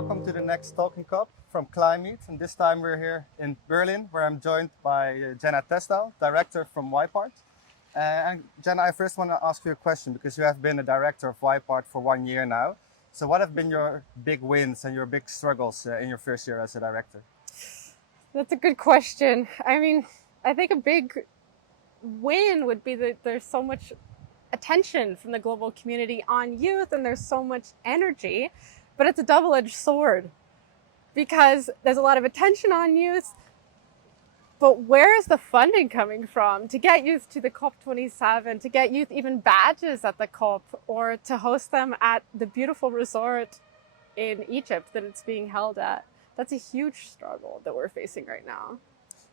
Welcome to the next Talking Cup from Clim-Eat, and this time we're here in Berlin, where I'm joined by Genna Tesdall, director from YPARD. And Genna, I first want to ask you a question because you have been a director of YPARD for 1 year now. So what have been your big wins and your big struggles in your first year as a director? That's a good question. I think a big win would be that there's so much attention from the global community on youth and there's so much energy, but it's a double-edged sword because there's a lot of attention on youth, but where is the funding coming from to get youth to the COP27, to get youth even badges at the COP, or to host them at the beautiful resort in Egypt that it's being held at? That's a huge struggle that we're facing right now.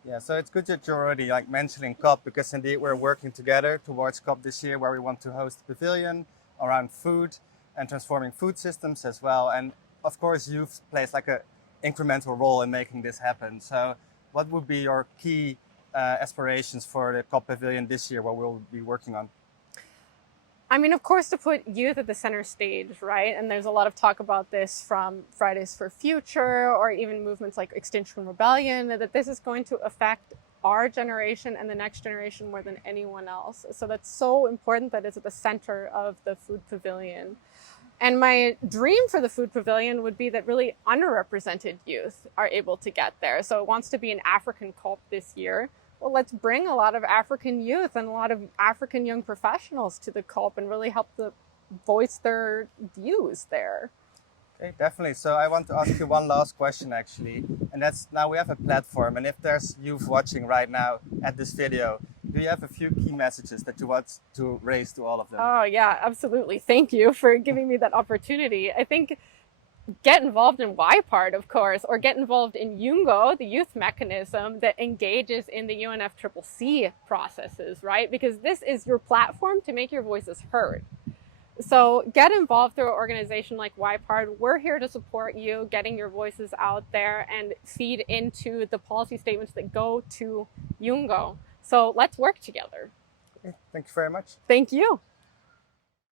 Yeah, so it's good that you're already mentioning COP, because indeed we're working together towards COP this year, where we want to host a pavilion around food and transforming food systems as well. And of course, youth plays an incremental role in making this happen. So what would be your key aspirations for the COP pavilion this year, what we'll be working on? Of course, to put youth at the center stage, right? And there's a lot of talk about this from Fridays for Future or even movements like Extinction Rebellion, that this is going to affect our generation and the next generation more than anyone else. So that's so important that it's at the center of the food pavilion. And my dream for the food pavilion would be that really underrepresented youth are able to get there. So it wants to be an African COP this year. Well, let's bring a lot of African youth and a lot of African young professionals to the COP and really help them voice their views there. Okay, definitely. So I want to ask you one last question, actually. And that's, now we have a platform. And if there's youth watching right now at this video, do you have a few key messages that you want to raise to all of them? Oh, yeah, absolutely. Thank you for giving me that opportunity. I think get involved in YPARD, of course, or get involved in YUNGO, the youth mechanism that engages in the UNFCCC processes, right? Because this is your platform to make your voices heard. So get involved through an organization like YPARD. We're here to support you, getting your voices out there and feed into the policy statements that go to YUNGO. So let's work together. Okay, thank you very much. Thank you.